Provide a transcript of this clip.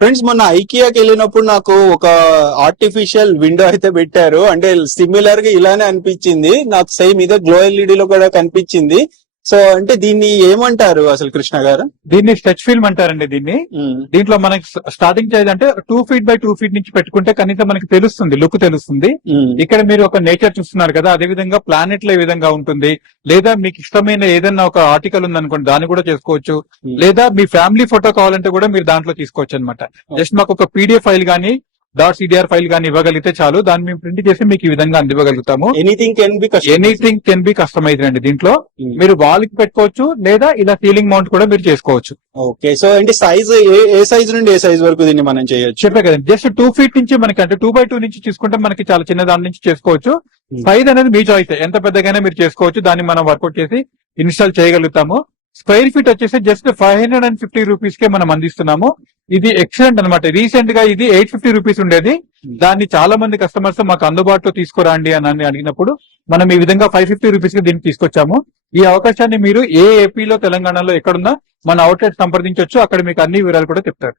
Friends మొన్న ఐకియాకి వెళ్ళినప్పుడు నాకు ఒక ఆర్టిఫిషియల్ విండో అయితే పెట్టారు. అంటే సిమిలర్ గా ఇలానే అనిపించింది నాకు, సేమ్ ఇదే గ్లో ఎల్ఈడి లో కూడా కనిపించింది. సో అంటే దీన్ని ఏమంటారు అసలు కృష్ణ గారు? దీన్ని స్ట్రెచ్ ఫిల్మ్ అంటారండి. దీంట్లో మనకి స్టార్టింగ్ చేయాలి అంటే 2 feet by 2 feet నుంచి పెట్టుకుంటే కనీసం మనకి తెలుస్తుంది, లుక్ తెలుస్తుంది. ఇక్కడ మీరు ఒక నేచర్ చూస్తున్నారు కదా, అదే విధంగా ప్లానెట్ లో ఏ విధంగా ఉంటుంది, లేదా మీకు ఇష్టమైన ఏదైనా ఒక ఆర్టికల్ ఉందనుకోండి దాన్ని కూడా చేసుకోవచ్చు, లేదా మీ ఫ్యామిలీ ఫోటో కావాలంటే కూడా మీరు దాంట్లో తీసుకోవచ్చు అనమాట. జస్ట్ మాకు ఒక పీడిఎఫ్ ఫైల్ గానీ .cdr ఫైల్ గానీ ఇవ్వగలిగితే చాలు, దాన్ని మేము ప్రింట్ చేసి మీకు ఈ విధంగా అందివ్వగలుగుతాము. ఎనీథింగ్ కెన్ బి కస్టమైజ్డ్ అండి. దీంట్లో మీరు వాల్ కి పెట్టుకోవచ్చు, లేదా ఇలా సీలింగ్ మౌంట్ కూడా మీరు చేసుకోవచ్చు. ఓకే, సో అంటే సైజ్ ఏ సైజ్ నుండి ఏ సైజ్ వరకు దీన్ని మనం చేయొచ్చు? చెప్పే కదండి, జస్ట్ 2 feet నుంచి మనకి అంటే 2 by 2 నుంచి తీసుకుంటే మనకి చాలా చిన్న దాని నుంచి చేసుకోవచ్చు. సైజ్ అనేది మీ చాయిస్, ఎంత పెద్దగానే మీరు చేసుకోవచ్చు. దాన్ని మనం వర్కౌట్ చేసి ఇన్స్టాల్ చేయగలుగుతాము. స్క్వేర్ ఫీట్ వచ్చేసి జస్ట్ 550 రూపీస్ కే మనం అందిస్తున్నాము. ఇది ఎక్సలెంట్ అనమాట. రీసెంట్ గా ఇది 850 రూపీస్ ఉండేది, దాన్ని చాలా మంది కస్టమర్స్ మాకు అందుబాటులో తీసుకురండి అని అడిగినప్పుడు మనం ఈ విధంగా 550 రూపీస్ కి దీన్ని తీసుకొచ్చాము. ఈ అవకాశాన్ని మీరు ఏపీలో తెలంగాణలో ఎక్కడున్నా మన అవుట్లెట్ సంప్రదించవచ్చు, అక్కడ మీకు అన్ని వివరాలు కూడా చెప్తారు.